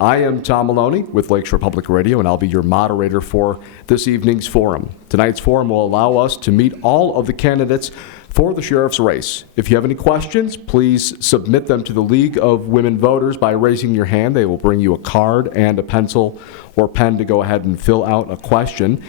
I am Tom Maloney with Lakeshore Public Radio, and I'll be your moderator for this evening's forum. Tonight's forum will allow us to meet all of the candidates for the sheriff's race. If you have any questions, please submit them to the League of Women Voters by raising your hand. They will bring you a card and a pencil or pen to go ahead and fill out a question.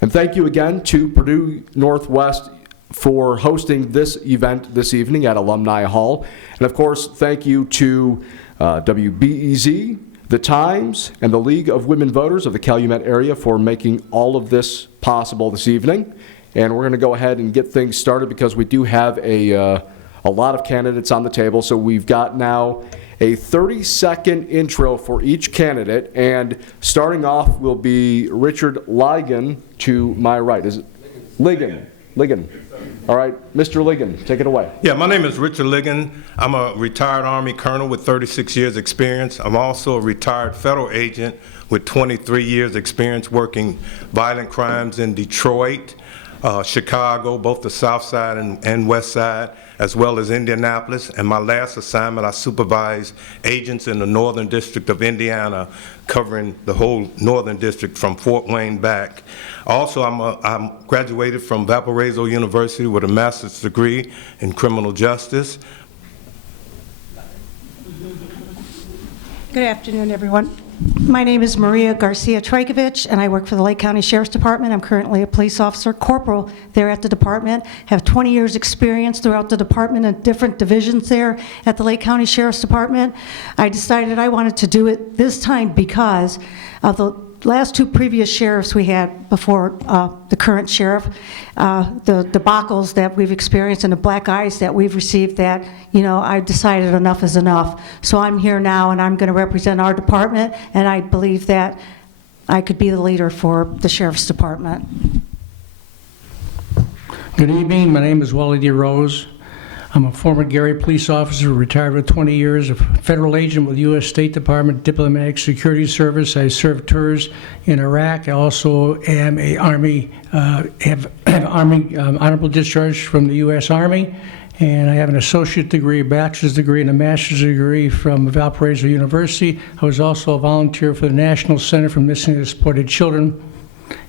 And thank you again to Purdue Northwest for hosting this event this evening at Alumni Hall. And of course, thank you to WBEZ, The Times, and the League of Women Voters of the Calumet area for making all of this possible this evening. And we're going to go ahead and get things started because we do have a lot of candidates on the table. So we've got now a 30-second intro for each candidate. And starting off will be Richard Ligon to my right. Is it Ligon? Ligon. All right, Mr. Ligon, take it away. Yeah, my name is Richard Ligon. I'm a retired Army colonel with 36 years experience. I'm also a retired federal agent with 23 years experience working violent crimes in Detroit, Chicago, both the South Side and West Side, as well as Indianapolis. And my last assignment, I supervised agents in the Northern District of Indiana, covering the whole Northern District from Fort Wayne back. Also, I'm graduated from Valparaiso University with a master's degree in criminal justice. Good afternoon, everyone. My name is Maria Garcia Trajkovic, and I work for the Lake County Sheriff's Department. I'm currently a police officer, corporal there at the department. Have 20 years experience throughout the department and different divisions there at the Lake County Sheriff's Department. I decided I wanted to do it this time because of the last two previous sheriffs we had before the current sheriff, the debacles that we've experienced and the black eyes that we've received, that, you know, I decided enough is enough. So I'm here now and I'm going to represent our department, and I believe that I could be the leader for the sheriff's department. Good evening, my name is Wally D. Rose. I'm a former Gary police officer, retired with 20 years, a federal agent with the U.S. State Department Diplomatic Security Service. I served tours in Iraq. I also am a Army, have Army honorable discharge from the U.S. Army, and I have an associate degree, a bachelor's degree, and a master's degree from Valparaiso University. I was also a volunteer for the National Center for Missing and Exploited Children,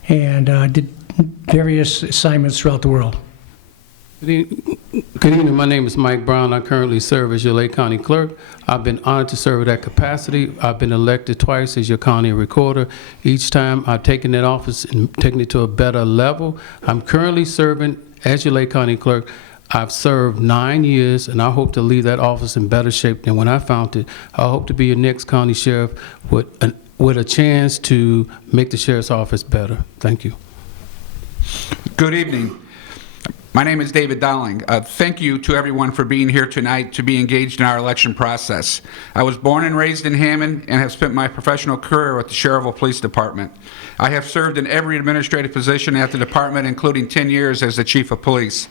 and did various assignments throughout the world. Good evening, my name is Mike Brown. I currently serve as your Lake County Clerk. I've been honored to serve at that capacity. I've been elected twice as your county recorder. Each time I've taken that office and taken it to a better level. I'm currently serving as your Lake County Clerk. I've served 9 years, and I hope to leave that office in better shape than when I found it. I hope to be your next county sheriff with a chance to make the sheriff's office better. Thank you. Good evening. My name is David Dowling. Thank you to everyone for being here tonight to be engaged in our election process. I was born and raised in Hammond and have spent my professional career with the Schererville Police Department. I have served in every administrative position at the department, including 10 years as the Chief of Police.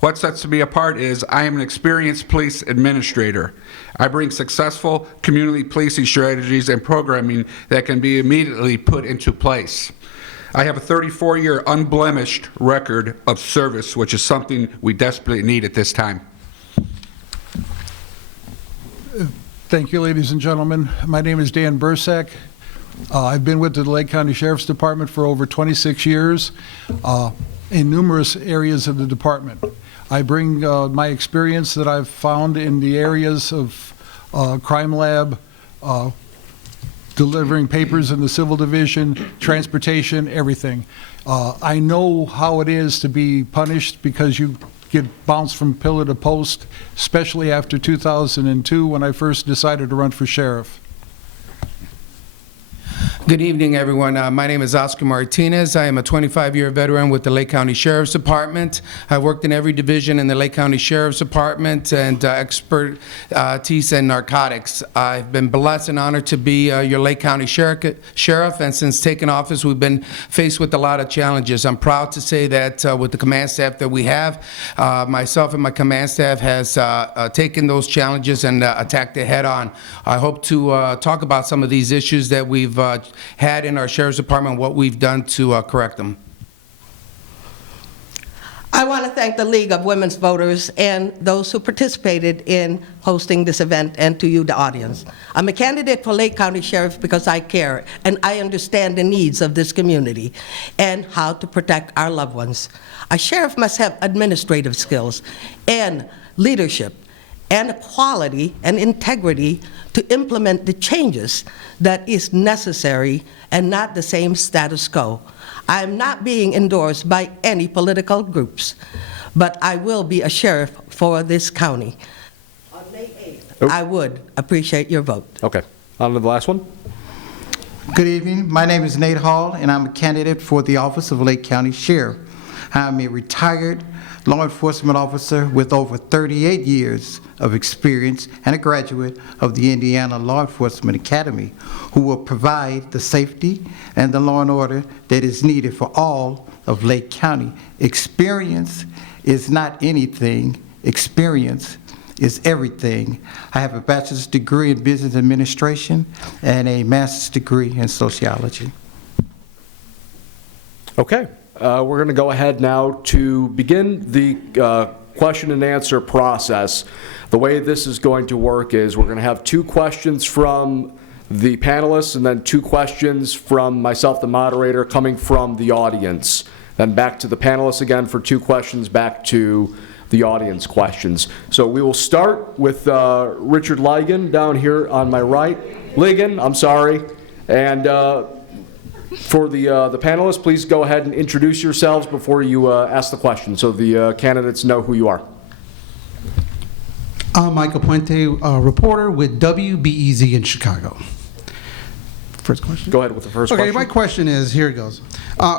What sets me apart is I am an experienced police administrator. I bring successful community policing strategies and programming that can be immediately put into place. I have a 34-year unblemished record of service, which is something we desperately need at this time. Thank you, ladies and gentlemen. My name is Dan Bursack. I've been with the Lake County Sheriff's Department for over 26 years in numerous areas of the department. I bring my experience that I've found in the areas of crime lab, delivering papers in the civil division, transportation, everything. I know how it is to be punished because you get bounced from pillar to post, especially after 2002 when I first decided to run for sheriff. Good evening, everyone. My name is Oscar Martinez. I am a 25-year veteran with the Lake County Sheriff's Department. I've worked in every division in the Lake County Sheriff's Department and expertise in narcotics. I've been blessed and honored to be your Lake County Sheriff, and since taking office, we've been faced with a lot of challenges. I'm proud to say that with the command staff that we have, myself and my command staff has taken those challenges and attacked it head on. I hope to talk about some of these issues that we've had in our Sheriff's Department, what we've done to correct them. I want to thank the League of Women's Voters and those who participated in hosting this event, and to you, the audience. I'm a candidate for Lake County Sheriff because I care and I understand the needs of this community and how to protect our loved ones. A sheriff must have administrative skills and leadership and equality and integrity to implement the changes that is necessary and not the same status quo. I am not being endorsed by any political groups, but I will be a sheriff for this county. On May 8th, I would appreciate your vote. Okay, on to the last one. Good evening. My name is Nate Hall, and I'm a candidate for the office of Lake County Sheriff. I'm a retired law enforcement officer with over 38 years of experience and a graduate of the Indiana Law Enforcement Academy, who will provide the safety and the law and order that is needed for all of Lake County. Experience is not anything. Experience is everything. I have a bachelor's degree in business administration and a master's degree in sociology. Okay, we're going to go ahead now to begin the question and answer process. The way this is going to work is we're going to have 2 questions from the panelists and then 2 questions from myself, the moderator, coming from the audience. Then back to the panelists again for 2 questions, back to the audience questions. So we will start with Richard Ligon down here on my right. Ligon, I'm sorry. And for the panelists, please go ahead and introduce yourselves before you ask the question so the candidates know who you are. I'm Michael Puente, reporter with WBEZ in Chicago. First question? Go ahead with the first question. Okay, my question is, here it goes.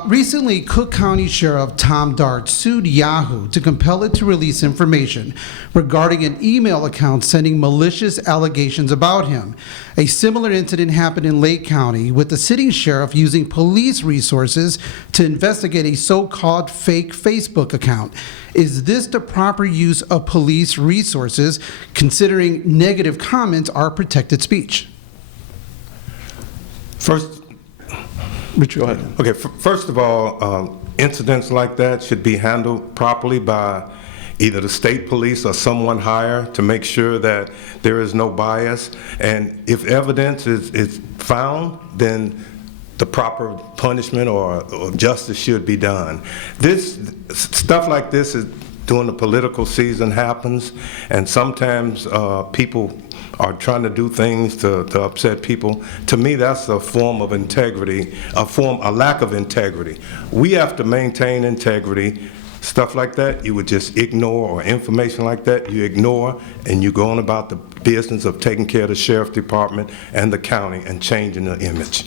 Recently, Cook County Sheriff Tom Dart sued Yahoo to compel it to release information regarding an email account sending malicious allegations about him. A similar incident happened in Lake County with the sitting sheriff using police resources to investigate a so-called fake Facebook account. Is this the proper use of police resources, considering negative comments are protected speech? Richard, go ahead. Okay, first of all, incidents like that should be handled properly by either the state police or someone higher to make sure that there is no bias. And if evidence is found, then the proper punishment or justice should be done. This stuff like this is during the political season happens, and sometimes people are trying to do things to upset people. To me, that's a form of integrity, a lack of integrity. We have to maintain integrity. Stuff like that, you would just ignore, or information like that, you ignore, and you go on about the business of taking care of the sheriff's department and the county and changing the image.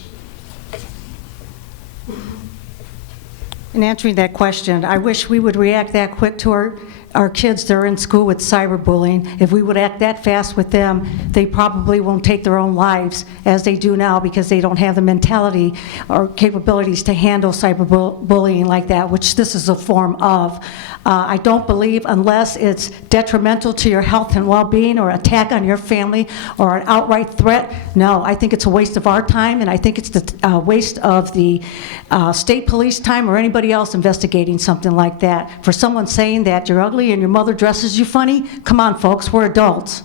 In answering that question, I wish we would react that quick to our kids that are in school with cyberbullying. If we would act that fast with them, they probably won't take their own lives as they do now, because they don't have the mentality or capabilities to handle cyberbullying like that, which this is a form of. I don't believe, unless it's detrimental to your health and well-being or attack on your family or an outright threat, no, I think it's a waste of our time, and I think it's the waste of the state police time or anybody else investigating something like that. For someone saying that you're ugly and your mother dresses you funny, come on, folks, we're adults.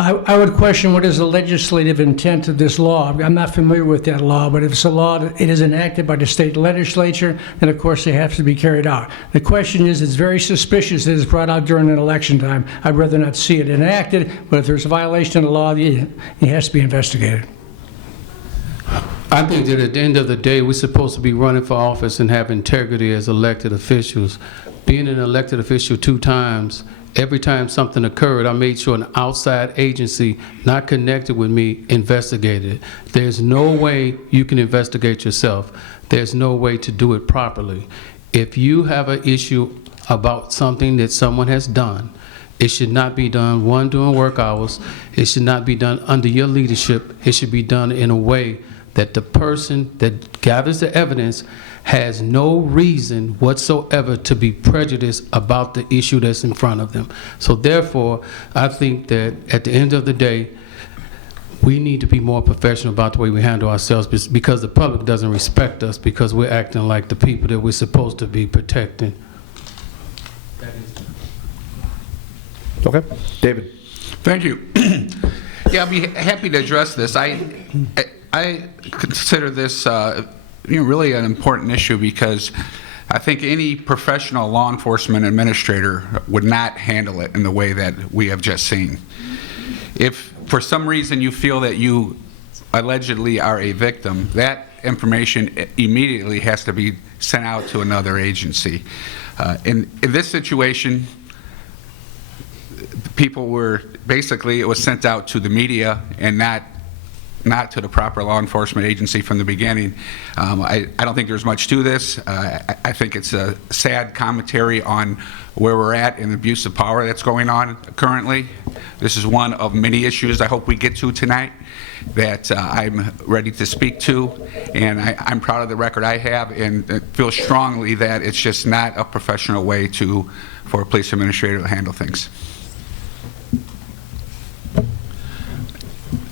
I would question what is the legislative intent of this law. I'm not familiar with that law, but if it's a law that it is enacted by the state legislature, then of course they have to be carried out. The question is, it's very suspicious that it's brought out during an election time. I'd rather not see it enacted, but if there's a violation of the law, it has to be investigated. I think that at the end of the day, we're supposed to be running for office and have integrity as elected officials. Being an elected official 2 times, every time something occurred, I made sure an outside agency not connected with me investigated it. There's no way you can investigate yourself. There's no way to do it properly. If you have an issue about something that someone has done, it should not be done, one, during work hours. It should not be done under your leadership. It should be done in a way that the person that gathers the evidence has no reason whatsoever to be prejudiced about the issue that's in front of them. So therefore, I think that at the end of the day, we need to be more professional about the way we handle ourselves because the public doesn't respect us because we're acting like the people that we're supposed to be protecting. Okay. David. Thank you. Yeah, I'll be happy to address this. I consider this really an important issue because I think any professional law enforcement administrator would not handle it in the way that we have just seen. If for some reason you feel that you allegedly are a victim, that information immediately has to be sent out to another agency. In this situation, people were basically, it was sent out to the media and not to the proper law enforcement agency from the beginning. I don't think there's much to this. I think it's a sad commentary on where we're at in the abuse of power that's going on currently. This is one of many issues I hope we get to tonight that I'm ready to speak to, and I'm proud of the record I have and feel strongly that it's just not a professional way for a police administrator to handle things.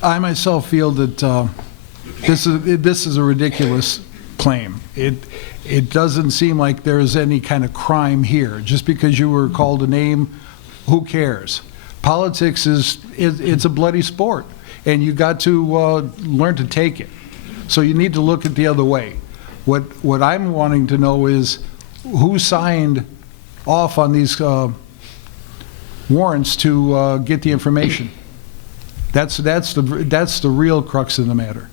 I myself feel that this is a ridiculous claim. It doesn't seem like there's any kind of crime here. Just because you were called a name, who cares? Politics it's a bloody sport, and you got to learn to take it. So you need to look at the other way. What I'm wanting to know is who signed off on these warrants to get the information. That's the real crux of the matter.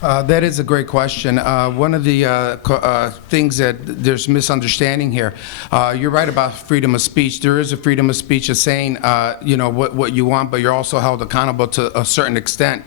That is a great question. One of the things that there's misunderstanding here. You're right about freedom of speech. There is a freedom of speech of saying, what you want, but you're also held accountable to a certain extent.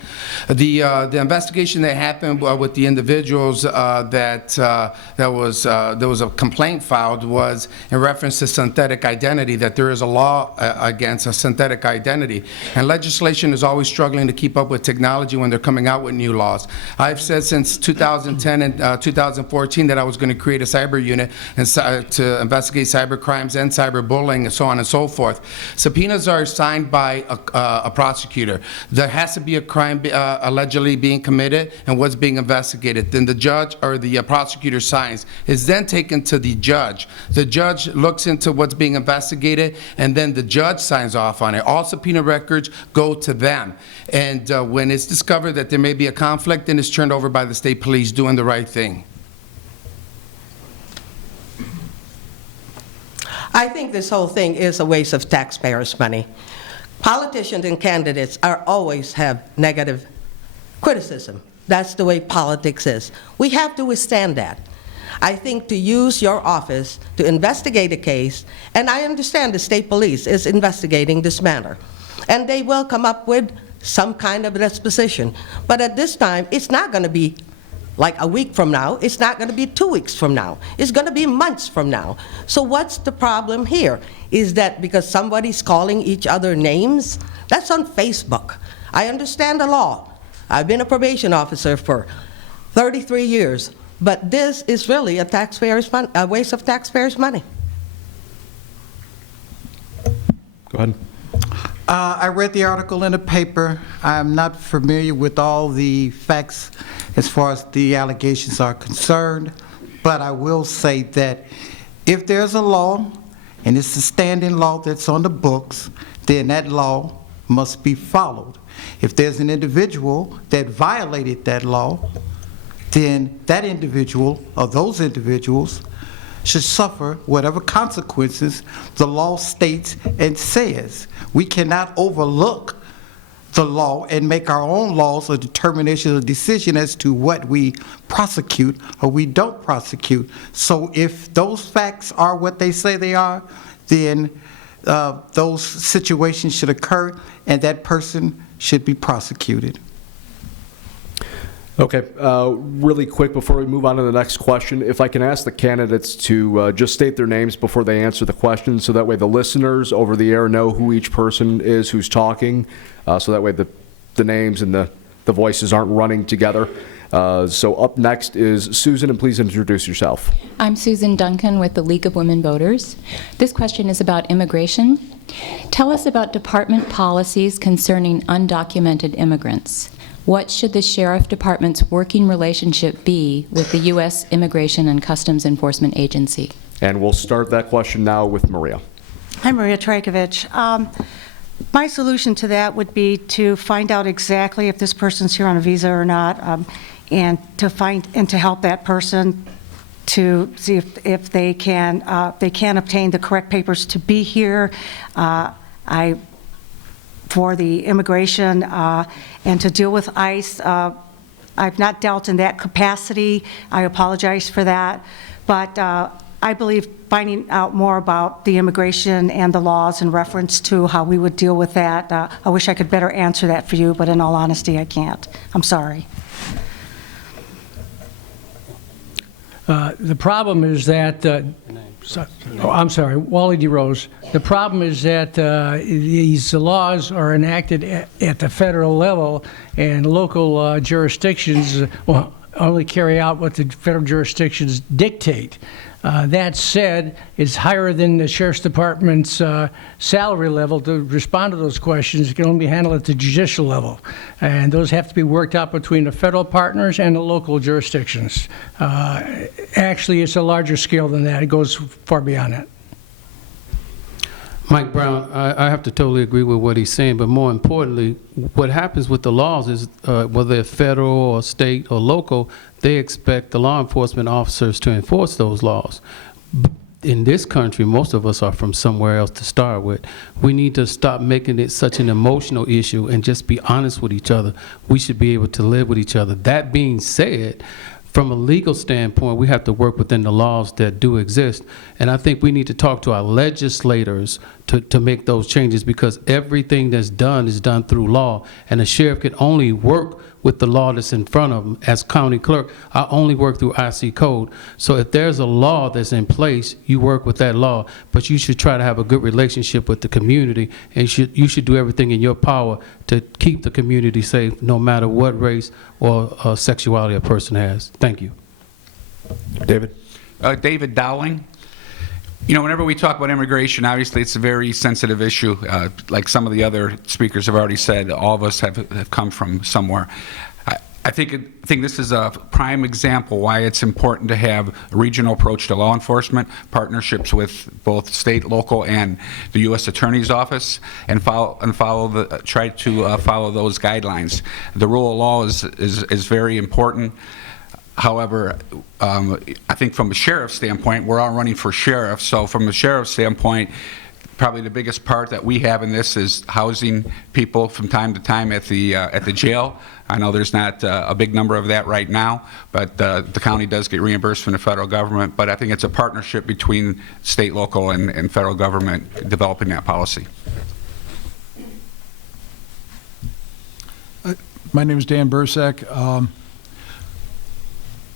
The investigation that happened with the individuals there was a complaint filed was in reference to synthetic identity. That there is a law against a synthetic identity, and legislation is always struggling to keep up with technology when they're coming out with new laws. I've said since 2010 and 2014 that I was going to create a cyber unit and to investigate cyber crimes and cyberbullying and so on and so forth. Subpoenas are signed by a prosecutor. There has to be a crime allegedly being committed and what's being investigated. Then the judge or the prosecutor signs. It's then taken to the judge. The judge looks into what's being investigated, and then the judge signs off on it. All subpoena records go to them. And when it's discovered that there may be a conflict, then it's turned over by the state police doing the right thing. I think this whole thing is a waste of taxpayers' money. Politicians and candidates always have negative criticism. That's the way politics is. We have to withstand that. I think to use your office to investigate a case, and I understand the state police is investigating this matter, and they will come up with some kind of disposition. But at this time, it's not going to be like a week from now. It's not going to be 2 weeks from now. It's going to be months from now. So what's the problem here? Is that because somebody's calling each other names? That's on Facebook. I understand the law. I've been a probation officer for 33 years. But this is really a waste of taxpayers' money. Go ahead. I read the article in the paper. I'm not familiar with all the facts as far as the allegations are concerned, but I will say that if there's a law, and it's a standing law that's on the books, then that law must be followed. If there's an individual that violated that law, then that individual or those individuals should suffer whatever consequences the law states and says. We cannot overlook the law and make our own laws a determination, a decision as to what we prosecute or we don't prosecute. So if those facts are what they say they are, then those situations should occur and that person should be prosecuted. Okay, really quick before we move on to the next question, if I can ask the candidates to just state their names before they answer the question, so that way the listeners over the air know who each person is who's talking, so that way the names and the voices aren't running together. So up next is Susan, and please introduce yourself. I'm Susan Duncan with the League of Women Voters. This question is about immigration. Tell us about department policies concerning undocumented immigrants. What should the Sheriff Department's working relationship be with the U.S. Immigration and Customs Enforcement Agency? And we'll start that question now with Maria. I'm Maria Trajkovic. My solution to that would be to find out exactly if this person's here on a visa or not, and to help that person to see if they can obtain the correct papers to be here. For the immigration and to deal with ICE. I've not dealt in that capacity. I apologize for that. But I believe finding out more about the immigration and the laws in reference to how we would deal with that, I wish I could better answer that for you, but in all honesty, I can't. I'm sorry. The problem is that, I'm sorry, Wally D. Rose. The problem is that these laws are enacted at the federal level, and local jurisdictions only carry out what the federal jurisdictions dictate. That said, it's higher than the Sheriff's Department's salary level to respond to those questions. It can only be handled at the judicial level. And those have to be worked out between the federal partners and the local jurisdictions. Actually, it's a larger scale than that. It goes far beyond that. Mike Brown, I have to totally agree with what he's saying, but more importantly, what happens with the laws is whether they're federal or state or local, they expect the law enforcement officers to enforce those laws. In this country, most of us are from somewhere else to start with. We need to stop making it such an emotional issue and just be honest with each other. We should be able to live with each other. That being said, from a legal standpoint, we have to work within the laws that do exist. And I think we need to talk to our legislators to make those changes, because everything that's done is done through law. And the sheriff can only work with the law that's in front of them. As county clerk, I only work through IC code. So if there's a law that's in place, you work with that law. But you should try to have a good relationship with the community, and you should do everything in your power to keep the community safe, no matter what race or sexuality a person has. Thank you. David? David Dowling. You know, whenever we talk about immigration, obviously it's a very sensitive issue. Like some of the other speakers have already said, all of us have come from somewhere. I think this is a prime example why it's important to have a regional approach to law enforcement, partnerships with both state, local, and the U.S. Attorney's Office, and try to follow those guidelines. The rule of law is very important. However, I think from a sheriff's standpoint, we're all running for sheriff. So from a sheriff's standpoint, probably the biggest part that we have in this is housing people from time to time at the jail. I know there's not a big number of that right now, but the county does get reimbursed from the federal government. But I think it's a partnership between state, local, and federal government developing that policy. My name is Dan Bursack.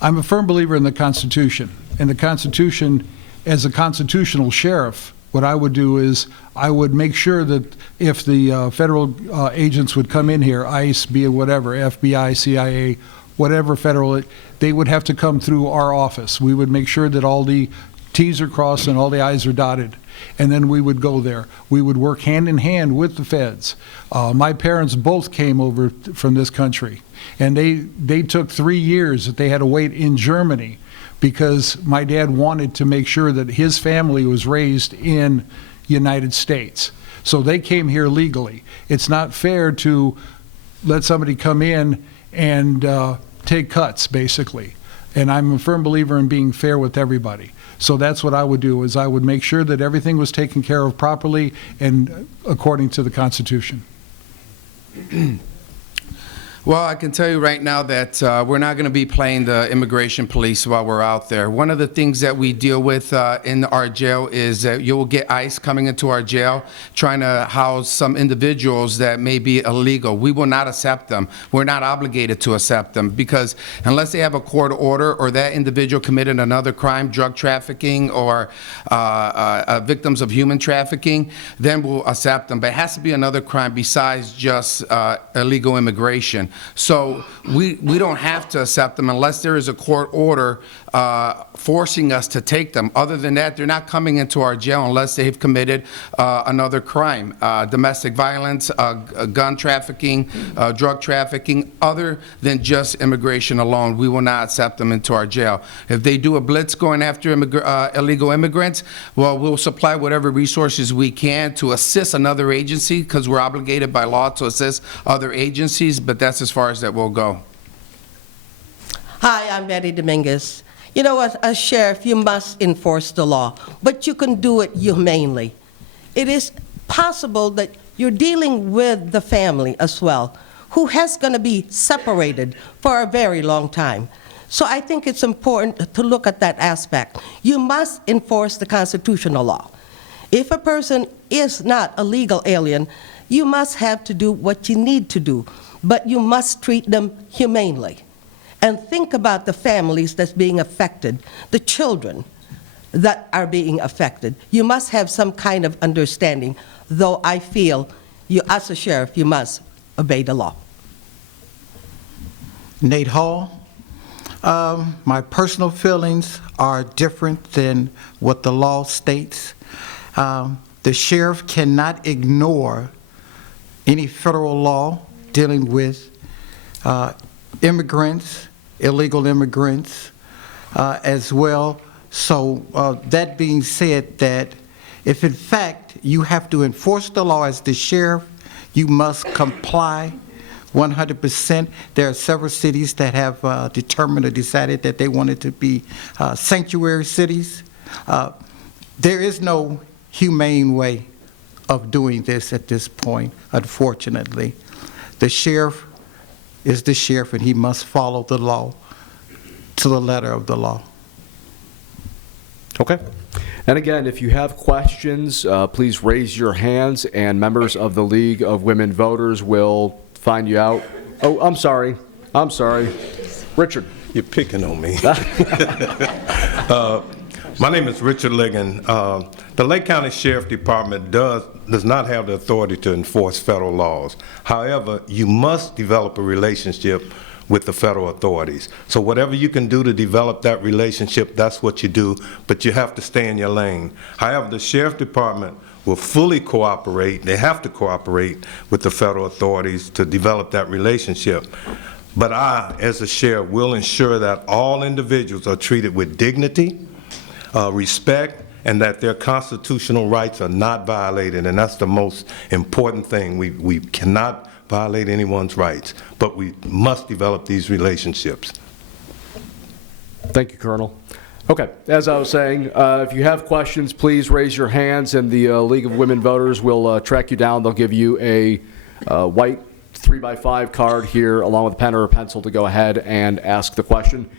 I'm a firm believer in the Constitution. And the Constitution, as a constitutional sheriff, what I would do is I would make sure that if the federal agents would come in here, ICE, be it whatever, FBI, CIA, whatever federal, they would have to come through our office. We would make sure that all the T's are crossed and all the I's are dotted. And then we would go there. We would work hand in hand with the feds. My parents both came over from this country. And they took 3 years that they had to wait in Germany because my dad wanted to make sure that his family was raised in United States. So they came here legally. It's not fair to let somebody come in and take cuts, basically. And I'm a firm believer in being fair with everybody. So that's what I would do, is I would make sure that everything was taken care of properly and according to the Constitution. Well, I can tell you right now that we're not going to be playing the immigration police while we're out there. One of the things that we deal with in our jail is that you will get ICE coming into our jail trying to house some individuals that may be illegal. We will not accept them. We're not obligated to accept them because unless they have a court order or that individual committed another crime, drug trafficking or victims of human trafficking, then we'll accept them. But it has to be another crime besides just illegal immigration. So we don't have to accept them unless there is a court order forcing us to take them. Other than that, they're not coming into our jail unless they've committed another crime, domestic violence, gun trafficking, drug trafficking. Other than just immigration alone, we will not accept them into our jail. If they do a blitz going after illegal immigrants, well, we'll supply whatever resources we can to assist another agency, because we're obligated by law to assist other agencies, but that's as far as that will go. Hi, I'm Betty Dominguez. You know, as sheriff, you must enforce the law, but you can do it humanely. It is possible that you're dealing with the family as well, who has going to be separated for a very long time. So I think it's important to look at that aspect. You must enforce the constitutional law. If a person is not a legal alien, you must have to do what you need to do, but you must treat them humanely. And think about the families that's being affected, the children that are being affected. You must have some kind of understanding, though I feel you, as a sheriff, you must obey the law. Nate Hall. My personal feelings are different than what the law states. The sheriff cannot ignore any federal law dealing with immigrants, illegal immigrants as well. So that being said, that if in fact you have to enforce the law as the sheriff, you must comply 100%. There are several cities that have determined or decided that they wanted to be sanctuary cities. There is no humane way of doing this at this point, unfortunately. The sheriff is the sheriff, and he must follow the law to the letter of the law. Okay. And again, if you have questions, please raise your hands, and members of the League of Women Voters will find you out. Oh, I'm sorry. Richard. You're picking on me. My name is Richard Ligon. The Lake County Sheriff Department does not have the authority to enforce federal laws. However, you must develop a relationship with the federal authorities. So whatever you can do to develop that relationship, that's what you do, but you have to stay in your lane. However, the Sheriff Department will fully cooperate, they have to cooperate with the federal authorities to develop that relationship. But I, as a sheriff, will ensure that all individuals are treated with dignity, respect, and that their constitutional rights are not violated, and that's the most important thing. We cannot violate anyone's rights, but we must develop these relationships. Thank you, Colonel. Okay, as I was saying, if you have questions, please raise your hands, and the League of Women Voters will track you down. They'll give you a white 3x5 card here, along with a pen or a pencil, to go ahead and ask the question.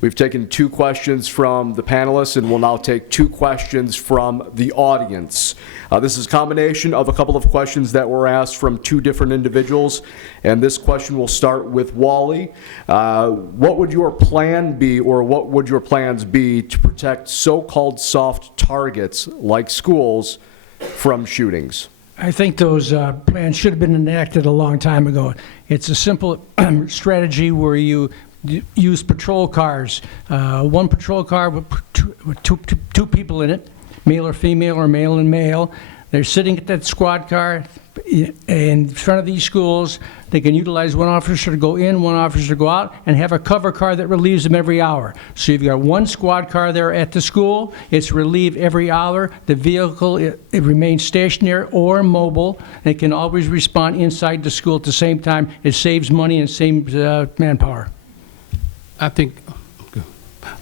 We've taken 2 questions from the panelists, and we'll now take 2 questions from the audience. This is a combination of a couple of questions that were asked from 2 different individuals, and this question will start with Wally. What would your plan be, or what would your plans be, to protect so-called soft targets like schools from shootings? I think those plans should have been enacted a long time ago. It's a simple strategy where you use patrol cars. One patrol car with two people in it, male or female or male and male. They're sitting at that squad car in front of these schools. They can utilize one officer to go in, one officer to go out, and have a cover car that relieves them every hour. So you've got one squad car there at the school. It's relieved every hour. The vehicle, it remains stationary or mobile. It can always respond inside the school at the same time. It saves money and saves manpower. I think,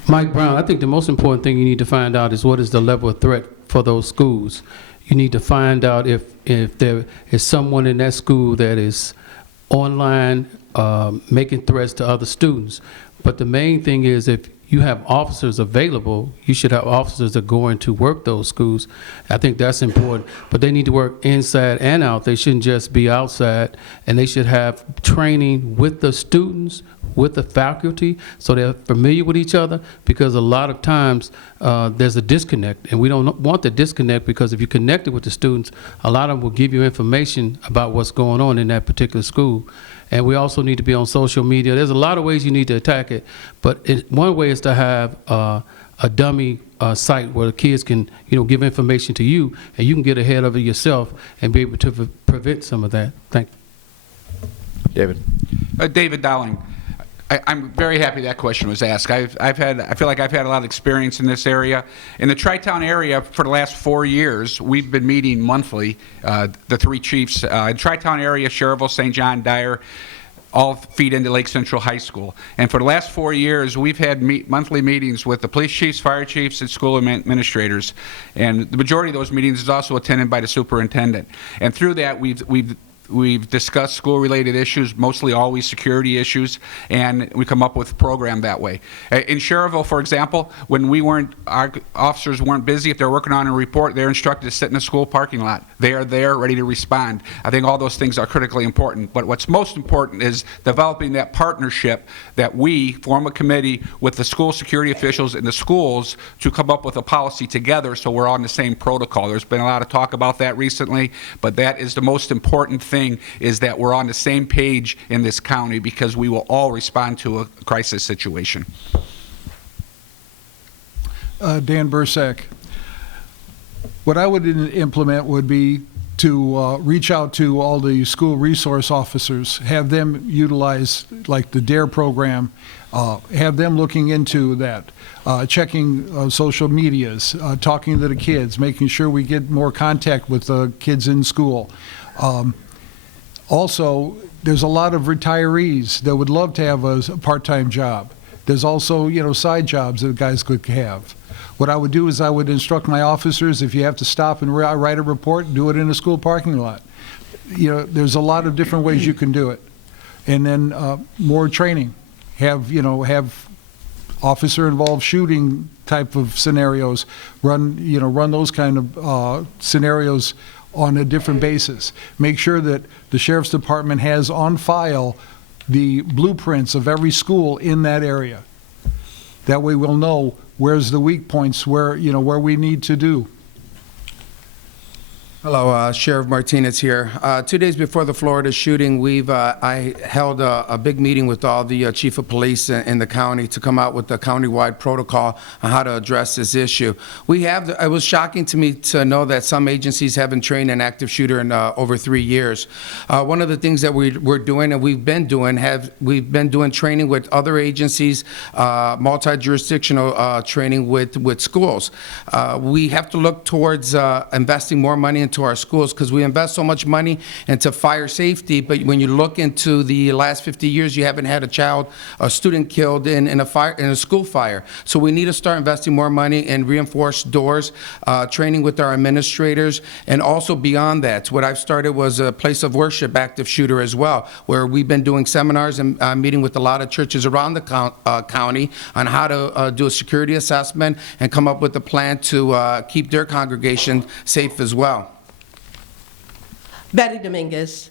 Mike Brown, I think the most important thing you need to find out is what is the level of threat for those schools. You need to find out if there is someone in that school that is online making threats to other students. But the main thing is, if you have officers available, you should have officers that are going to work those schools. I think that's important. But they need to work inside and out. They shouldn't just be outside. And they should have training with the students, with the faculty so they're familiar with each other, because a lot of times there's a disconnect, and we don't want the disconnect, because if you connect it with the students, a lot of them will give you information about what's going on in that particular school. And we also need to be on social media. There's a lot of ways you need to attack it, but one way is to have a dummy site where the kids can, give information to you, and you can get ahead of it yourself and be able to prevent some of that. Thank you. David. David Dowling. I'm very happy that question was asked. I feel like I've had a lot of experience in this area. In the Tri-Town area, for the last 4 years, we've been meeting monthly, the three chiefs. In Tri-Town area, Cherville, St. John, Dyer, all feed into Lake Central High School. And for the last 4 years, we've had monthly meetings with the police chiefs, fire chiefs, and school administrators. And the majority of those meetings is also attended by the superintendent. And through that, we've discussed school-related issues, mostly always security issues, and we come up with a program that way. In Cherville, for example, when our officers weren't busy, if they're working on a report, they're instructed to sit in the school parking lot. They are there, ready to respond. I think all those things are critically important, but what's most important is developing that partnership that we form a committee with the school security officials in the schools to come up with a policy together so we're on the same protocol. There's been a lot of talk about that recently, but that is the most important thing, is that we're on the same page in this county, because we will all respond to a crisis situation. Dan Bursack. What I would implement would be to reach out to all the school resource officers, have them utilize like the DARE program, have them looking into that, checking social medias, talking to the kids, making sure we get more contact with the kids in school. Also, there's a lot of retirees that would love to have a part-time job. There's also, side jobs that guys could have. What I would do is I would instruct my officers, if you have to stop and write a report, do it in a school parking lot. There's a lot of different ways you can do it. And then more training. Have officer-involved shooting type of scenarios. Run those kind of scenarios on a different basis. Make sure that the Sheriff's Department has on file the blueprints of every school in that area. That way we'll know where's the weak points, where we need to do. Hello, Sheriff Martinez here. 2 days before the Florida shooting, I held a big meeting with all the chief of police in the county to come out with a county-wide protocol on how to address this issue. It was shocking to me to know that some agencies haven't trained an active shooter in over 3 years. One of the things that we're doing, and we've been doing training with other agencies, multi-jurisdictional training with schools. We have to look towards investing more money into our schools, because we invest so much money into fire safety, but when you look into the last 50 years, you haven't had a student killed in a school fire. So we need to start investing more money in reinforced doors, training with our administrators, and also beyond that, what I've started was a place of worship active shooter as well, where we've been doing seminars and meeting with a lot of churches around the county on how to do a security assessment and come up with a plan to keep their congregation safe as well. Betty Dominguez,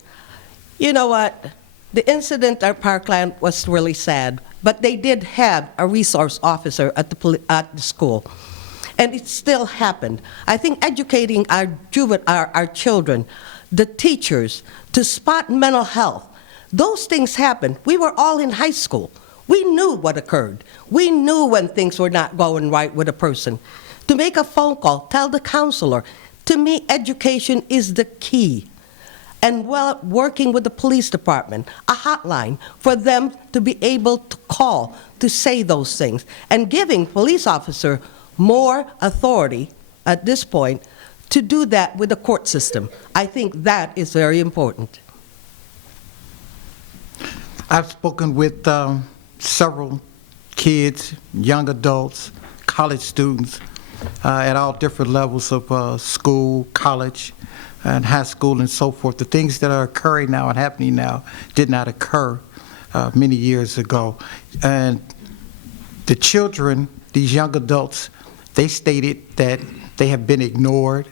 you know what? The incident at Parkland was really sad, but they did have a resource officer at the school, and it still happened. I think educating our children, the teachers, to spot mental health, those things happen. We were all in high school. We knew what occurred. We knew when things were not going right with a person. To make a phone call, tell the counselor. To me, education is the key. And working with the police department, a hotline for them to be able to call to say those things, and giving police officer more authority at this point to do that with the court system. I think that is very important. I've spoken with several kids, young adults, college students at all different levels of school, college, and high school and so forth. The things that are occurring now and happening now did not occur many years ago. And the children, these young adults, they stated that they have been ignored,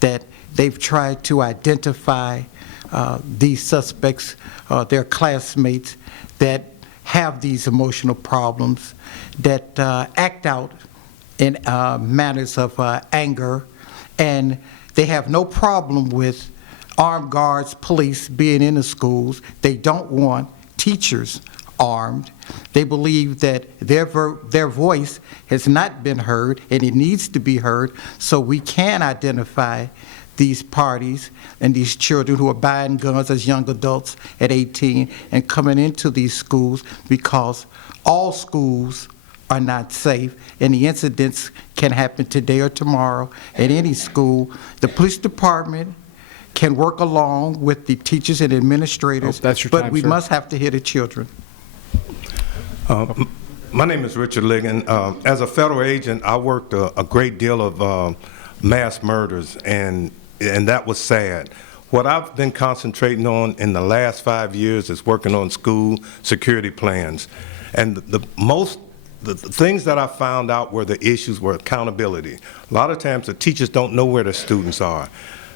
that they've tried to identify these suspects, their classmates, that have these emotional problems, that act out in manners of anger, and they have no problem with armed guards, police being in the schools. They don't want teachers armed. They believe that their voice has not been heard, and it needs to be heard, so we can identify these parties and these children who are buying guns as young adults at 18 and coming into these schools, because all schools are not safe, and the incidents can happen today or tomorrow at any school. The police department can work along with the teachers and administrators, that's your but time, we sir. must have to hear the children. My name is Richard Ligon. As a federal agent, I worked a great deal of mass murders, and that was sad. What I've been concentrating on in the last 5 years is working on school security plans. And the things that I found out were the issues were accountability. A lot of times the teachers don't know where the students are.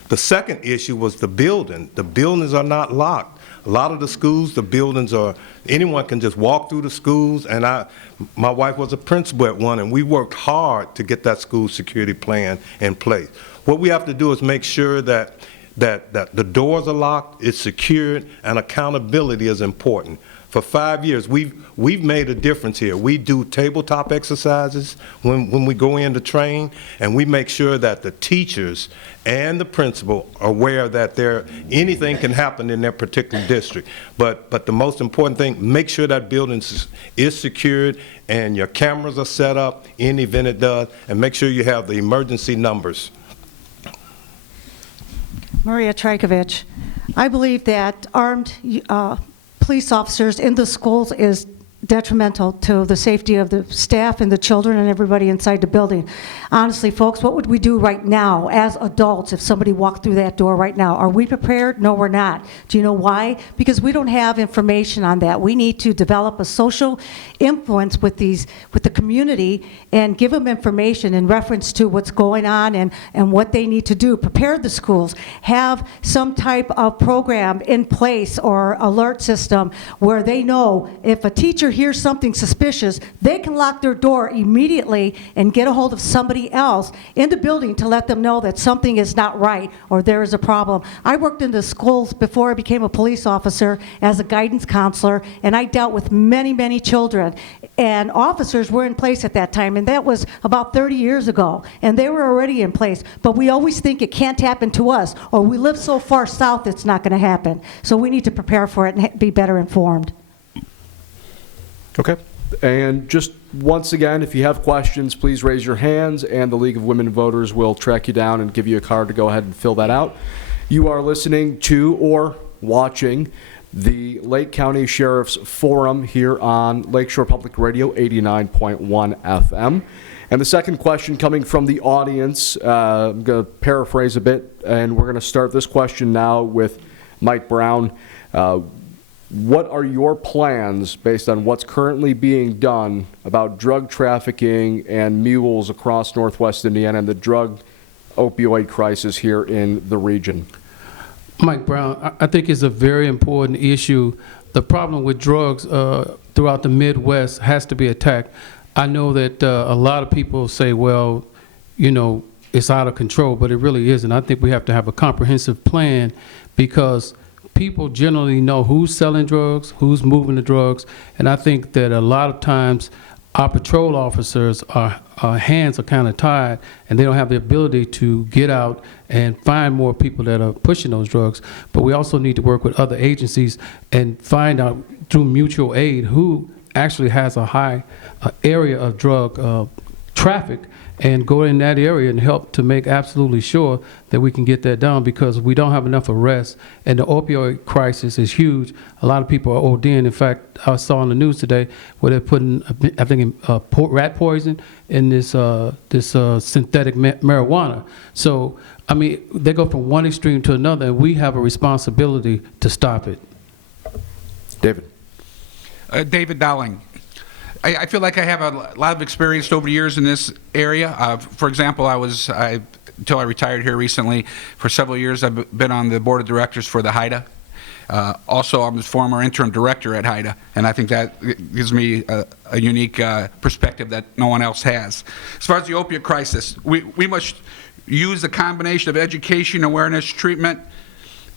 The second issue was the building. The buildings are not locked. A lot of the schools, the buildings are, anyone can just walk through the schools, and my wife was a principal at one, and we worked hard to get that school security plan in place. What we have to do is make sure that the doors are locked, it's secured, and accountability is important. For 5 years, we've made a difference here. We do tabletop exercises when we go in to train, and we make sure that the teachers and the principal are aware that anything can happen in their particular district. But the most important thing, make sure that building is secured and your cameras are set up in the event it does, and make sure you have the emergency numbers. Maria Trajkovic, I believe that armed police officers in the schools is detrimental to the safety of the staff and the children and everybody inside the building. Honestly, folks, what would we do right now as adults if somebody walked through that door right now? Are we prepared? No, we're not. Do you know why? Because we don't have information on that. We need to develop a social influence with the community and give them information in reference to what's going on and what they need to do. Prepare the schools. Have some type of program in place or alert system where they know if a teacher hears something suspicious, they can lock their door immediately and get a hold of somebody else in the building to let them know that something is not right or there is a problem. I worked in the schools before I became a police officer as a guidance counselor, and I dealt with many, many children. And officers were in place at that time, and that was about 30 years ago, and they were already in place. But we always think it can't happen to us, or we live so far south it's not going to happen. So we need to prepare for it and be better informed. Okay. And just once again, if you have questions, please raise your hands, and the League of Women Voters will track you down and give you a card to go ahead and fill that out. You are listening to or watching the Lake County Sheriff's Forum here on Lakeshore Public Radio 89.1 FM. And the second question coming from the audience, I'm going to paraphrase a bit, and we're going to start this question now with Mike Brown. What are your plans based on what's currently being done about drug trafficking and mules across Northwest Indiana and the drug opioid crisis here in the region? Mike Brown, I think it's a very important issue. The problem with drugs throughout the Midwest has to be attacked. I know that a lot of people say, well, you know, it's out of control, but it really isn't. I think we have to have a comprehensive plan, because people generally know who's selling drugs, who's moving the drugs, and I think that a lot of times our patrol officers, our hands are kind of tied, and they don't have the ability to get out and find more people that are pushing those drugs. But we also need to work with other agencies and find out through mutual aid who actually has a high area of drug traffic, and go in that area and help to make absolutely sure that we can get that down, because we don't have enough arrests, and the opioid crisis is huge. A lot of people are ODing. In fact, I saw on the news today where they're putting, I think, rat poison in this synthetic marijuana. So, I mean, they go from one extreme to another, and we have a responsibility to stop it. David. David Dowling. I feel like I have a lot of experience over the years in this area. For example, until I retired here recently, for several years I've been on the board of directors for the HIDA. Also, I'm the former interim director at HIDA, and I think that gives me a unique perspective that no one else has. As far as the opiate crisis, we must use a combination of education, awareness, treatment,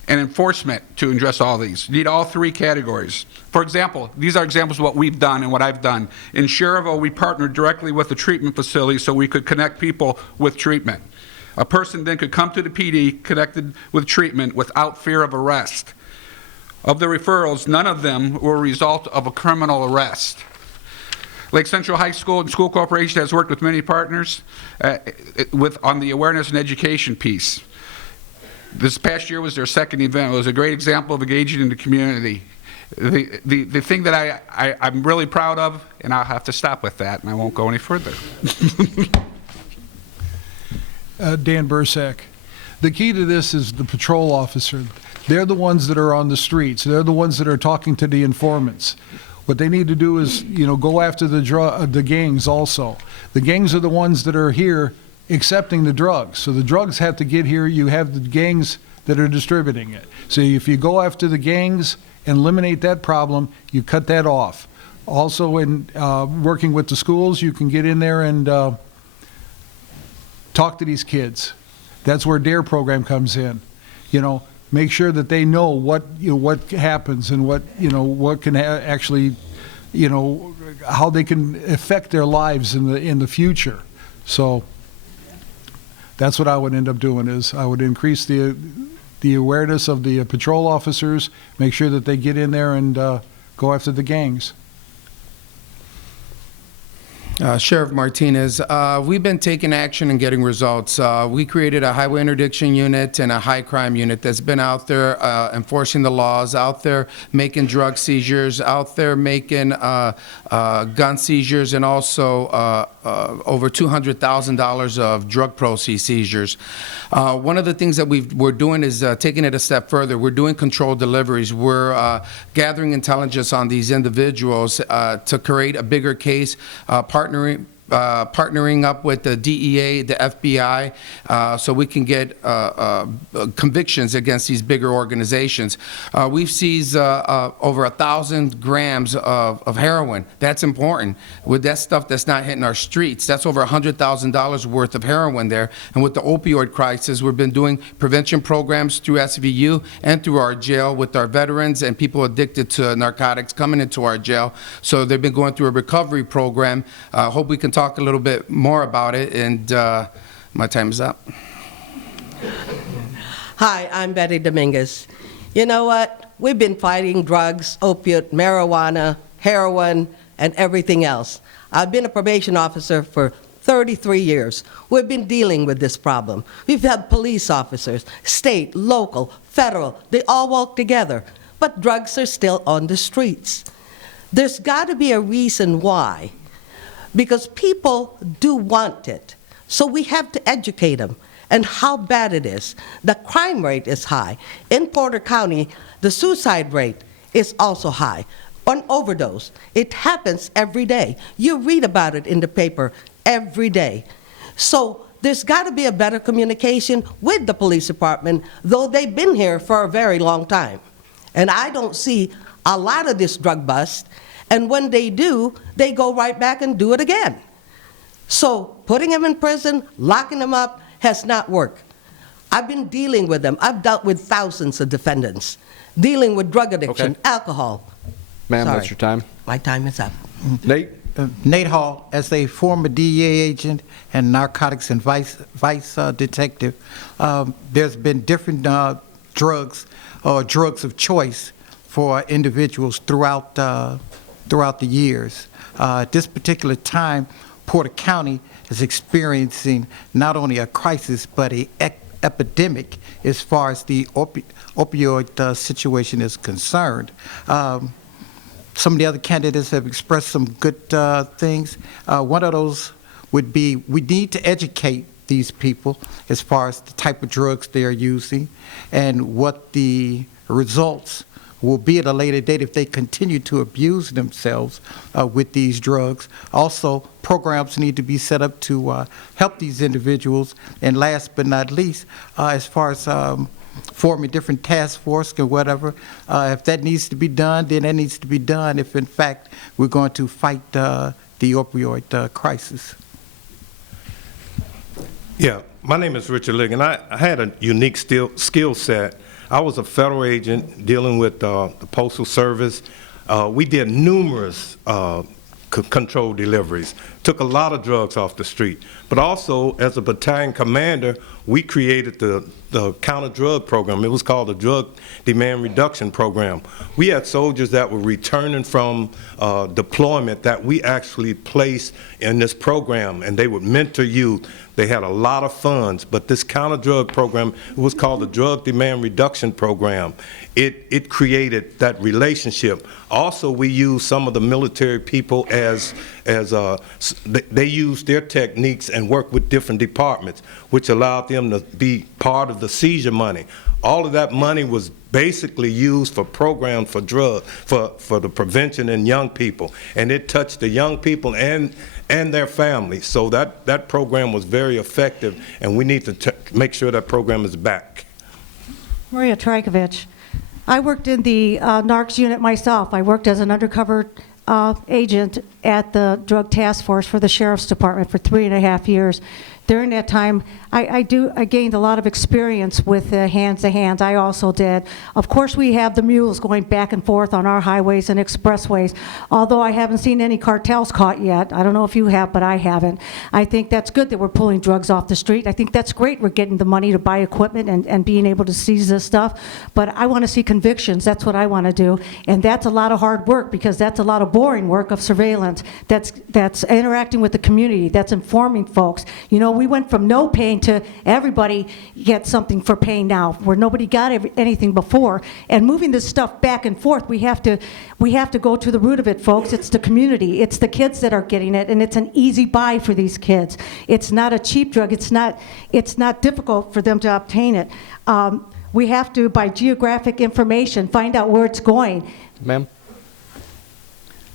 and enforcement to address all these. You need all three categories. For example, these are examples of what we've done and what I've done. In Cherville, we partnered directly with the treatment facility so we could connect people with treatment. A person then could come to the PD connected with treatment without fear of arrest. Of the referrals, none of them were a result of a criminal arrest. Lake Central High School and School Corporation has worked with many partners on the awareness and education piece. This past year was their second event. It was a great example of engaging in the community. The thing that I'm really proud of, and I'll have to stop with that, and I won't go any further. Dan Bursack. The key to this is the patrol officer. They're the ones that are on the streets. They're the ones that are talking to the informants. What they need to do is, go after the gangs also. The gangs are the ones that are here accepting the drugs. So the drugs have to get here. You have the gangs that are distributing it. So if you go after the gangs and eliminate that problem, you cut that off. Also, in working with the schools, you can get in there and talk to these kids. That's where DARE program comes in. Make sure that they know what happens and what can actually, how they can affect their lives in the future. So that's what I would end up doing, is I would increase the awareness of the patrol officers, make sure that they get in there and go after the gangs. Sheriff Martinez, we've been taking action and getting results. We created a highway interdiction unit and a high crime unit that's been out there enforcing the laws, out there making drug seizures, out there making gun seizures, and also over $200,000 of drug proceeds seizures. One of the things that we're doing is taking it a step further. We're doing controlled deliveries. We're gathering intelligence on these individuals to create a bigger case, partnering up with the DEA, the FBI, so we can get convictions against these bigger organizations. We've seized over 1,000 grams of heroin. That's important. With that stuff that's not hitting our streets, that's over $100,000 worth of heroin there. And with the opioid crisis, we've been doing prevention programs through SVU and through our jail with our veterans and people addicted to narcotics coming into our jail. So they've been going through a recovery program. Hope we can talk a little bit more about it, and my time is up. Hi, I'm Betty Dominguez. You know what? We've been fighting drugs, opiate, marijuana, heroin, and everything else. I've been a probation officer for 33 years. We've been dealing with this problem. We've had police officers, state, local, federal, they all work together, but drugs are still on the streets. There's got to be a reason why. Because people do want it. So we have to educate them and how bad it is. The crime rate is high. In Porter County, the suicide rate is also high. On overdose, it happens every day. You read about it in the paper every day. So there's got to be a better communication with the police department, though they've been here for a very long time. And I don't see a lot of this drug bust. And when they do, they go right back and do it again. So putting them in prison, locking them up, has not worked. I've been dealing with them. I've dealt with thousands of defendants, dealing with drug addiction, alcohol. Ma'am, that's your time. My time is up. Nate? Nate Hall, as a former DEA agent and narcotics and vice detective, there's been different drugs or drugs of choice for individuals throughout the years. At this particular time, Porter County is experiencing not only a crisis but an epidemic as far as the opioid situation is concerned. Some of the other candidates have expressed some good things. One of those would be we need to educate these people as far as the type of drugs they're using and what the results will be at a later date if they continue to abuse themselves with these drugs. Also, programs need to be set up to help these individuals. And last but not least, as far as forming different task force or whatever. If that needs to be done, then that needs to be done if, in fact, we're going to fight the opioid crisis. Yeah, my name is Richard Ligon. I had a unique skill set. I was a federal agent dealing with the Postal Service. We did numerous controlled deliveries, took a lot of drugs off the street. But also, as a battalion commander, we created the counter-drug program. It was called the Drug Demand Reduction Program. We had soldiers that were returning from deployment that we actually placed in this program, and they would mentor youth. They had a lot of funds, but this counter-drug program, it was called the Drug Demand Reduction Program. It created that relationship. Also, we used some of the military people as they used their techniques and worked with different departments, which allowed them to be part of the seizure money. All of that money was basically used for programs for for the prevention in young people, and it touched the young people and their families. So that program was very effective, and we need to make sure that program is back. Maria Trajkovic. I worked in the NARCS unit myself. I worked as an undercover agent at the Drug Task Force for the Sheriff's Department for 3.5 years. During that time, I gained a lot of experience with hands-to-hands. I also did. Of course, we have the mules going back and forth on our highways and expressways, although I haven't seen any cartels caught yet. I don't know if you have, but I haven't. I think that's good that we're pulling drugs off the street. I think that's great we're getting the money to buy equipment and being able to seize this stuff, but I want to see convictions. That's what I want to do, and that's a lot of hard work because that's a lot of boring work of surveillance. That's interacting with the community. That's informing folks. You know, we went from no pain to everybody gets something for pain now, where nobody got anything before. And moving this stuff back and forth, we have to go to the root of it, folks. It's the community. It's the kids that are getting it, and it's an easy buy for these kids. It's not a cheap drug. It's not difficult for them to obtain it. We have to, by geographic information, find out where it's going. Ma'am?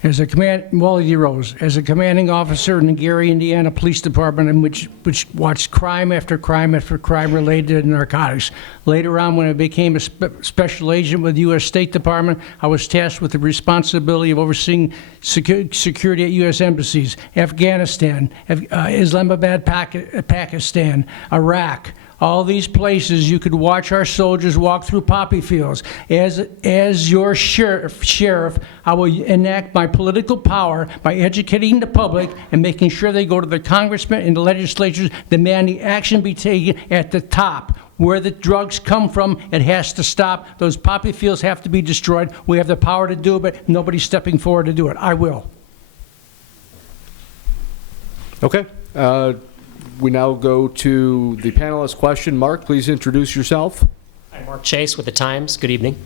As a Wally D. Rose, as a commanding officer in the Gary, Indiana Police Department, in which watched crime after crime after crime related to narcotics. Later on, when I became a special agent with the U.S. State Department, I was tasked with the responsibility of overseeing security at U.S. embassies, Afghanistan, Islamabad, Pakistan, Iraq. All these places you could watch our soldiers walk through poppy fields. As your sheriff, I will enact my political power by educating the public and making sure they go to the congressmen and the legislatures demanding action be taken at the top. Where the drugs come from, it has to stop. Those poppy fields have to be destroyed. We have the power to do it, but nobody's stepping forward to do it. I will. Okay. We now go to the panelist question. Mark, please introduce yourself. I'm Mark Chase with the Times. Good evening.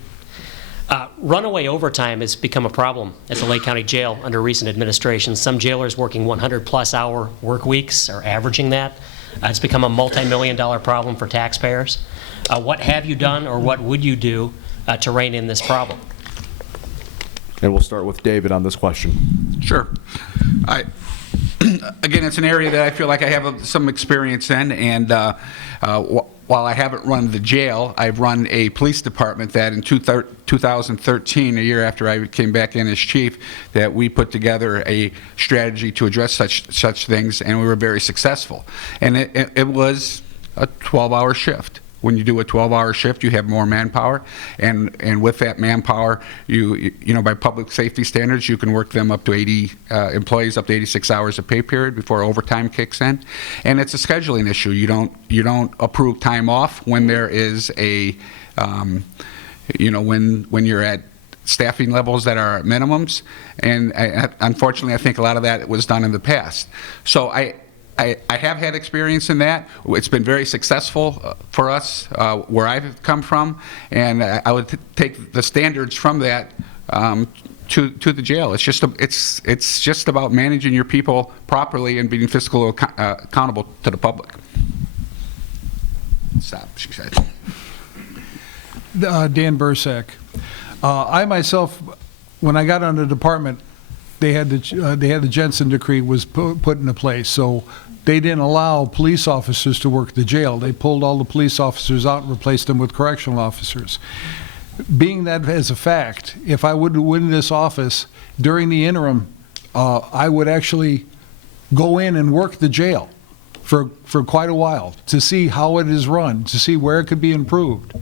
Runaway overtime has become a problem at the Lake County Jail under recent administration. Some jailers working 100-plus hour work weeks are averaging that. It's become a multi-million-dollar problem for taxpayers. What have you done, or what would you do to rein in this problem? And we'll start with David on this question. Sure. Again, it's an area that I feel like I have some experience in, and while I haven't run the jail, I've run a police department that in 2013, a year after I came back in as chief, that we put together a strategy to address such things, and we were very successful. And it was a 12-hour shift. When you do a 12-hour shift, you have more manpower, and with that manpower, you know, by public safety standards, you can work them up to 80 employees up to 86 hours of pay period before overtime kicks in, and it's a scheduling issue. You don't approve time off when there is a, you know, when you're at staffing levels that are minimums, and unfortunately, I think a lot of that was done in the past. So I have had experience in that. It's been very successful for us where I've come from, and I would take the standards from that to the jail. It's just about managing your people properly and being fiscally accountable to the public. Stop, she said. Dan Bursack. I myself, when I got on the department, they had the Jensen decree was put into place. So they didn't allow police officers to work the jail. They pulled all the police officers out and replaced them with correctional officers. Being that as a fact, if I would win this office, during the interim, I would actually go in and work the jail for quite a while to see how it is run, to see where it could be improved.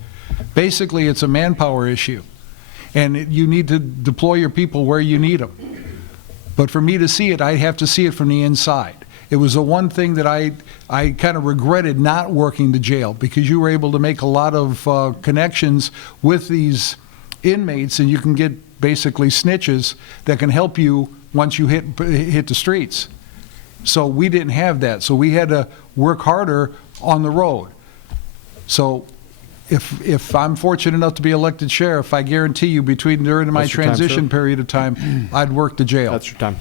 Basically, it's a manpower issue, and you need to deploy your people where you need them. But for me to see it, I have to see it from the inside. It was the one thing that I kind of regretted not working the jail, because you were able to make a lot of connections with these inmates, and you can get basically snitches that can help you once you hit the streets. So we didn't have that, so we had to work harder on the road. So if I'm fortunate enough to be elected sheriff, I guarantee you during my transition period of time, I'd work the jail. That's your time.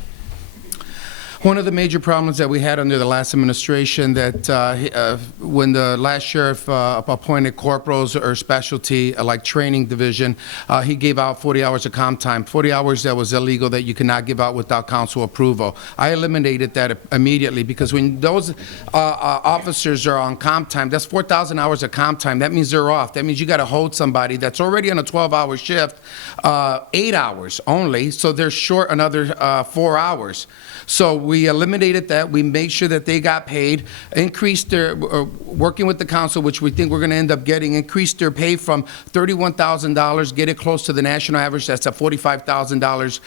One of the major problems that we had under the last administration, that when the last sheriff appointed corporals or specialty, like training division, he gave out 40 hours of comp time, 40 hours that was illegal, that you cannot give out without council approval. I eliminated that immediately, because when those officers are on comp time, that's 4,000 hours of comp time. That means they're off. That means you got to hold somebody that's already on a 12-hour shift, 8 hours only, so they're short another 4 hours. So we eliminated that. We made sure that they got paid, increased their, working with the council, which we think we're going to end up getting, increased their pay from $31,000, get it close to the national average. That's at $45,000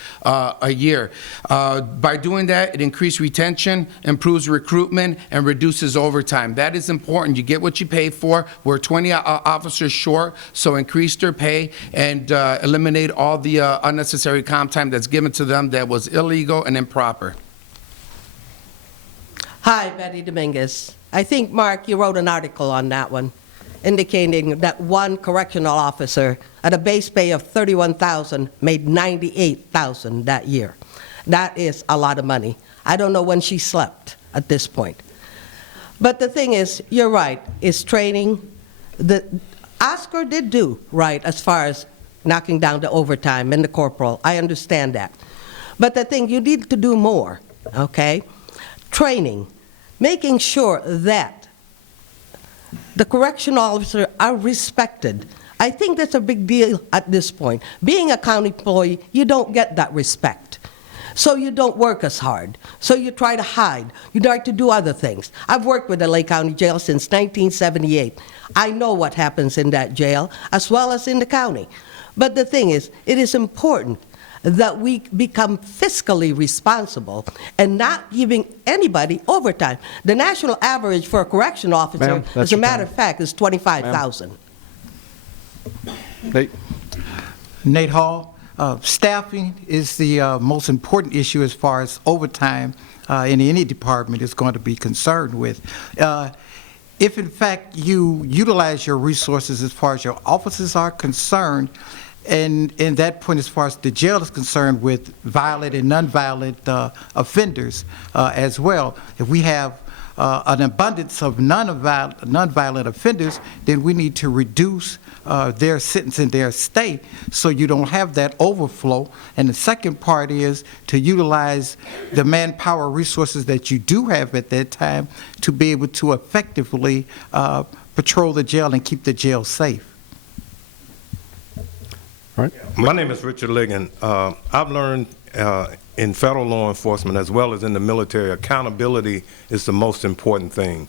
a year. By doing that, it increased retention, improves recruitment, and reduces overtime. That is important. You get what you pay for. We're 20 officers short, so increase their pay and eliminate all the unnecessary comp time that's given to them that was illegal and improper. Hi, Betty Dominguez. I think, Mark, you wrote an article on that one, indicating that one correctional officer at a base pay of $31,000 made $98,000 that year. That is a lot of money. I don't know when she slept at this point. But the thing is, you're right, is training. Oscar did do right as far as knocking down the overtime and the corporal. I understand that. But the thing, you need to do more, okay? Training, making sure that the correctional officers are respected. I think that's a big deal at this point. Being a county employee, you don't get that respect. So you don't work as hard. So you try to hide. You try to do other things. I've worked with the Lake County Jail since 1978. I know what happens in that jail, as well as in the county. But the thing is, it is important that we become fiscally responsible and not giving anybody overtime. The national average for a correctional officer, as a matter of fact, is $25,000. Nate Hall, staffing is the most important issue as far as overtime in any department is going to be concerned with. If in fact you utilize your resources as far as your officers are concerned, and in that point, as far as the jail is concerned, with violent and nonviolent offenders as well, if we have an abundance of nonviolent offenders, then we need to reduce their sentence and their stay so you don't have that overflow. And the second part is to utilize the manpower resources that you do have at that time to be able to effectively patrol the jail and keep the jail safe. All right. My name is Richard Ligon. I've learned in federal law enforcement as well as in the military, accountability is the most important thing.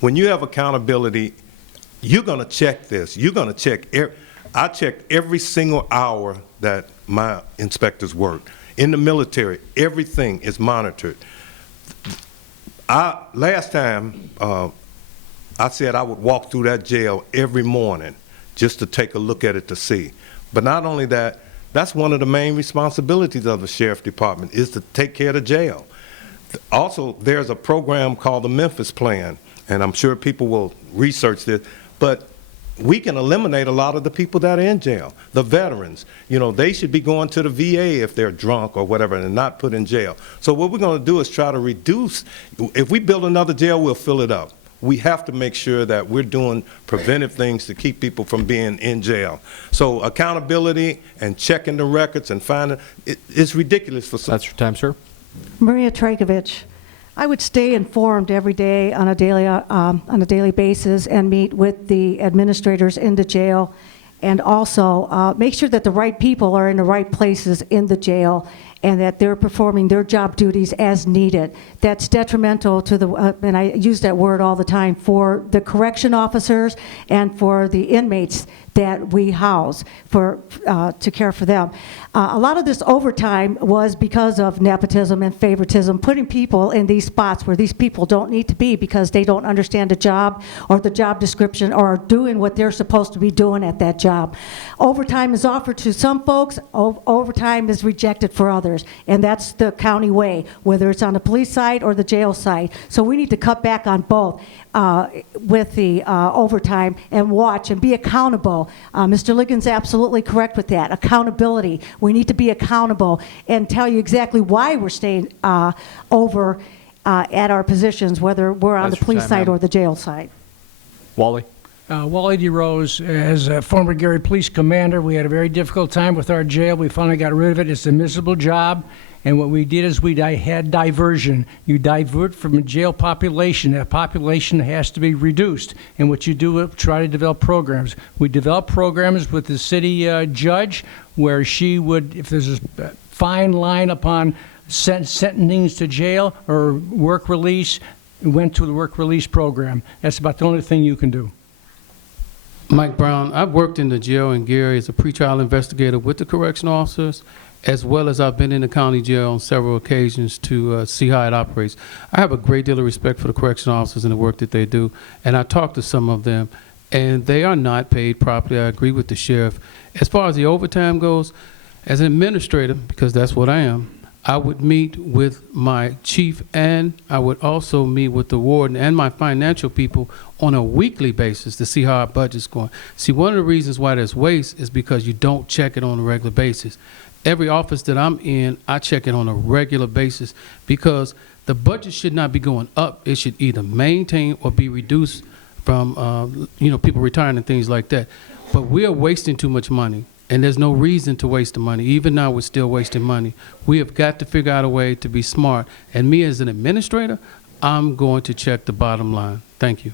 When you have accountability, you're going to check this. You're going to check. I checked every single hour that my inspectors worked. In the military, everything is monitored. Last time, I said I would walk through that jail every morning just to take a look at it to see. But not only that, that's one of the main responsibilities of the Sheriff Department, is to take care of the jail. Also, there's a program called the Memphis Plan, and I'm sure people will research this, but we can eliminate a lot of the people that are in jail. The veterans, you know, they should be going to the VA if they're drunk or whatever and not put in jail. So what we're going to do is try to reduce. If we build another jail, we'll fill it up. We have to make sure that we're doing preventive things to keep people from being in jail. So accountability and checking the records and finding, it's ridiculous for some. That's your time, sir. Maria Trajkovic. I would stay informed every day on a daily basis and meet with the administrators in the jail, and also make sure that the right people are in the right places in the jail and that they're performing their job duties as needed. That's detrimental to the, and I use that word all the time, for the correction officers and for the inmates that we house to care for them. A lot of this overtime was because of nepotism and favoritism, putting people in these spots where these people don't need to be because they don't understand the job or the job description or are doing what they're supposed to be doing at that job. Overtime is offered to some folks, overtime is rejected for others, and that's the county way, whether it's on the police side or the jail side. So we need to cut back on both with the overtime and watch and be accountable. Mr. Ligon's absolutely correct with that. Accountability. We need to be accountable and tell you exactly why we're staying over at our positions, whether we're on the police side or the jail side. Wally? Wally DeRose, as a former Gary Police Commander, we had a very difficult time with our jail. We finally got rid of it. It's a miserable job. And what we did is we had diversion. You divert from a jail population. That population has to be reduced. And what you do is try to develop programs. We develop programs with the city judge where she would, if there's a fine line upon sentencings to jail or work release, went to the work release program. That's about the only thing you can do. Mike Brown, I've worked in the jail in Gary as a pretrial investigator with the correctional officers, as well as I've been in the county jail on several occasions to see how it operates. I have a great deal of respect for the correctional officers and the work that they do, and I talked to some of them, and they are not paid properly. I agree with the sheriff. As far as the overtime goes, as an administrator, because that's what I am, I would meet with my chief, and I would also meet with the warden and my financial people on a weekly basis to see how our budget's going. See, one of the reasons why there's waste is because you don't check it on a regular basis. Every office that I'm in, I check it on a regular basis because the budget should not be going up. It should either maintain or be reduced from, people retiring and things like that. But we are wasting too much money. And there's no reason to waste the money. Even now, we're still wasting money. We have got to figure out a way to be smart. And me as an administrator, I'm going to check the bottom line. Thank you.